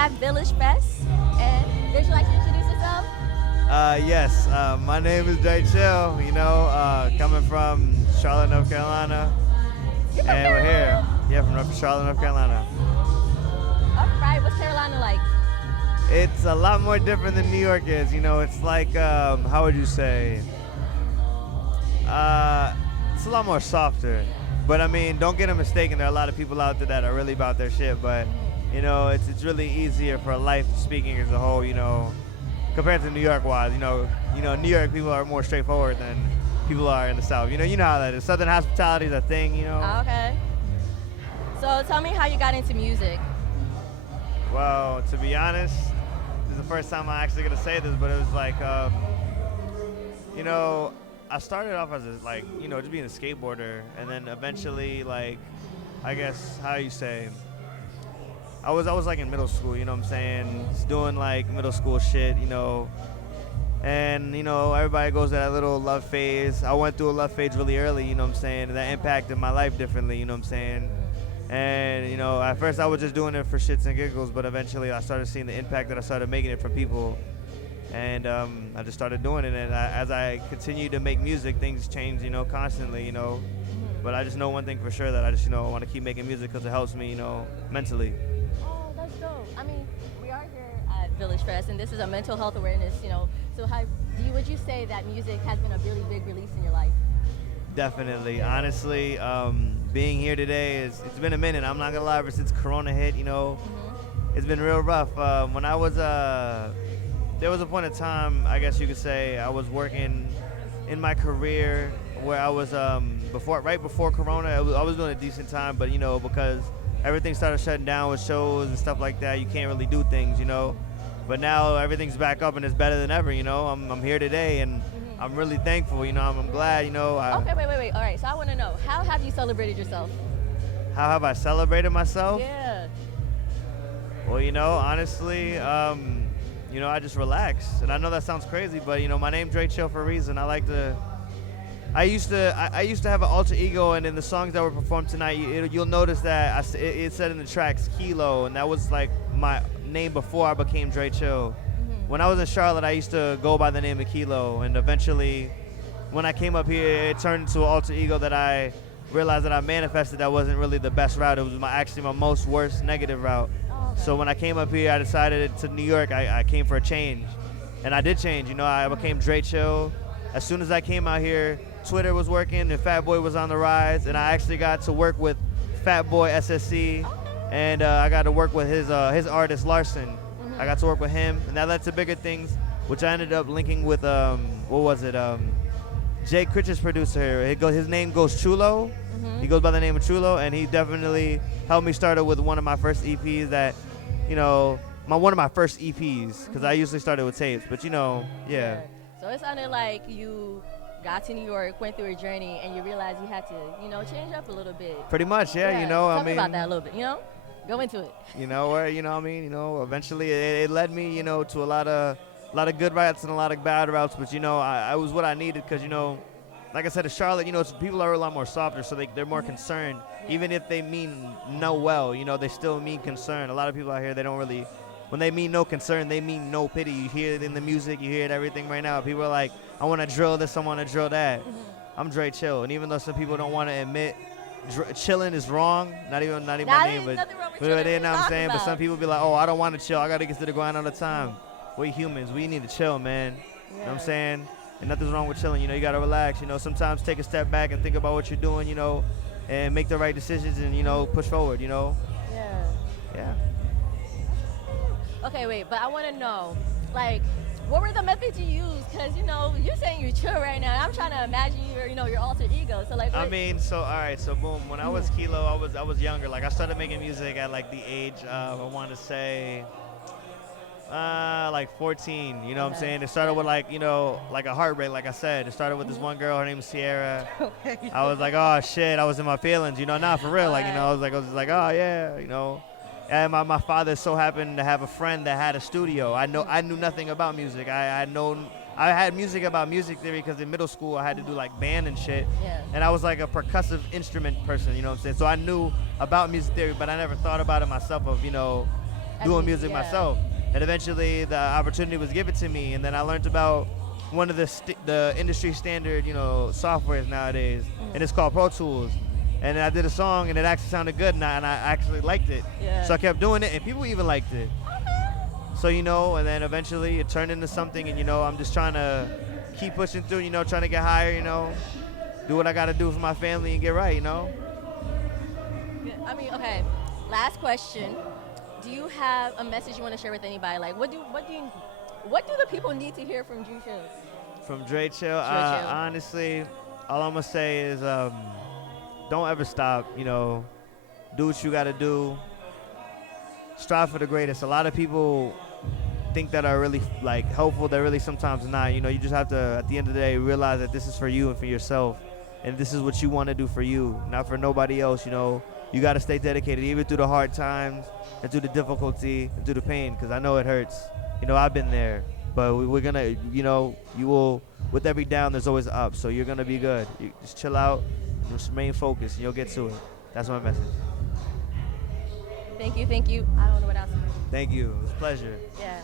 at Village Fest. And would you like to introduce yourself? Yes, my name is DreChill, coming from Charlotte, North Carolina, You from and we're here. Carolina? Yeah, from Charlotte, North Carolina. All right. What's Carolina like? It's a lot more different than New York is, it's like, how would you say? It's a lot more softer. But I mean, don't get it mistaken, there are a lot of people out there that are really about their shit, but, it's really easier for life speaking as a whole, compared to New York wise, New York people are more straightforward than people are in the South. You know how that is. Southern hospitality is a thing. Okay. So tell me how you got into music. Well, to be honest, this is the first time I'm actually gonna say this, but it was like, I started off as just being a skateboarder, and then eventually, I guess how you say, I was like in middle school, you know what I'm saying, just doing like middle school shit, and everybody goes through that little love phase. I went through a love phase really early, you know what I'm saying, and that impacted my life differently, you know what I'm saying. And at first I was just doing it for shits and giggles, but eventually I started seeing the impact that I started making it for people, and I just started doing it. And as I continued to make music, things change, constantly, But I just know one thing for sure, that I just want to keep making music because it helps me, mentally. Oh, that's dope. I mean, we are here at Village Fest, and this is a mental health awareness, So would you say that music has been a really big release in your life? Definitely. Honestly, being here today it's been a minute. I'm not gonna lie, ever since Corona hit, it's been real rough. When I was, there was a point in time, I guess you could say, I was working in my career where I was, right before Corona, I was doing a decent time, but because everything started shutting down with shows and stuff like that, you can't really do things, But now everything's back up and it's better than ever, I'm here today, and I'm really thankful, I'm glad, Okay, wait. All right, so I want to know, how have you celebrated yourself? How have I celebrated myself? Yeah. Well, honestly, I just relax. And I know that sounds crazy, but, my name's DreChill for a reason. I used to have an alter ego, and in the songs that were performed tonight, you'll notice that it said in the tracks Kilo, and that was like my name before I became DreChill. When I was in Charlotte, I used to go by the name of Kilo, and eventually, when I came up here, it turned into an alter ego that I realized that I manifested that wasn't really the best route. It was actually my most worst negative route. Oh, okay. So when I came up here, I decided to New York, I came for a change, and I did change. I became DreChill. As soon as I came out here, Twitter was working, and Fat Boy was on the rise, and I actually got to work with Fat Boy SSC, and I got to work with his artist Larson. I got to work with him, and that led to bigger things, which I ended up linking with Jay Critch's producer. His name goes Chulo. He goes by the name of Chulo, and he definitely helped me start with one of my first EPs that, one of my first EPs, because I usually started with tapes, but yeah. So it sounded like you got to New York, went through a journey, and you realized you had to, change up a little bit. Pretty much, yeah. Tell me about that a little bit, Go into it. Eventually it led me, to a lot of good routes and a lot of bad routes, but I was what I needed, because like I said, in Charlotte, people are a lot more softer, so they're more concerned. Even if they mean no well, they still mean concern. A lot of people out here, they don't really, when they mean no concern, they mean no pity. You hear it in the music, you hear it everything right now. People are like, I want to drill this, I want to drill that. I'm DreChill, and even though some people don't want to admit chilling is wrong, not even my name, but you know what I'm saying. But some people be like, oh, I don't want to chill, I gotta get to the grind all the time. We're humans, we need to chill, man. You know what I'm saying? And nothing's wrong with chilling, you gotta relax, sometimes take a step back and think about what you're doing, and make the right decisions, and push forward, Yeah. Okay, wait, but I want to know, what were the methods you used? Because, you're saying you're chill right now. I'm trying to imagine your alter ego. So, what? All right, so boom. When I was Kilo, I was younger. I started making music at, the age of, I want to say, 14. You know what I'm saying? It started with, a heartbreak, like I said. It started with this one girl. Her name was Sierra. I was like, oh, shit. I was in my feelings, not for real. I was just like, oh, yeah, And my father so happened to have a friend that had a studio. I knew nothing about music. I had music about music theory, because in middle school I had to do band and shit. Yeah. And I was a percussive instrument person, you know what I'm saying? So I knew about music theory, but I never thought about it myself of, doing music yeah. myself. And eventually the opportunity was given to me, and then I learned about one of the industry standard, softwares nowadays, and it's called Pro Tools. And then I did a song, and it actually sounded good, and I actually liked it. Yeah. So I kept doing it, and people even liked it. So, and then eventually it turned into something, and, I'm just trying to keep pushing through, trying to get higher, do what I got to do for my family and get right, Yeah, I mean, okay. Last question. Do you have a message you want to share with anybody? Like, what do the people need to hear from DreChill? From DreChill, DreChill. honestly, all I'm going to say is don't ever stop, do what you got to do. Strive for the greatest. A lot of people think that are really helpful. They're really sometimes not. You just have to, at the end of the day, realize that this is for you and for yourself, and this is what you want to do for you, not for nobody else. You got to stay dedicated, even through the hard times and through the difficulty and through the pain, because I know it hurts. I've been there, but we're gonna, you will. With every down, there's always up. So you're gonna be good. You just chill out, just remain focused, and you'll get to it. That's my message. Thank you. I don't know what else. Thank you. It was a pleasure. Yeah.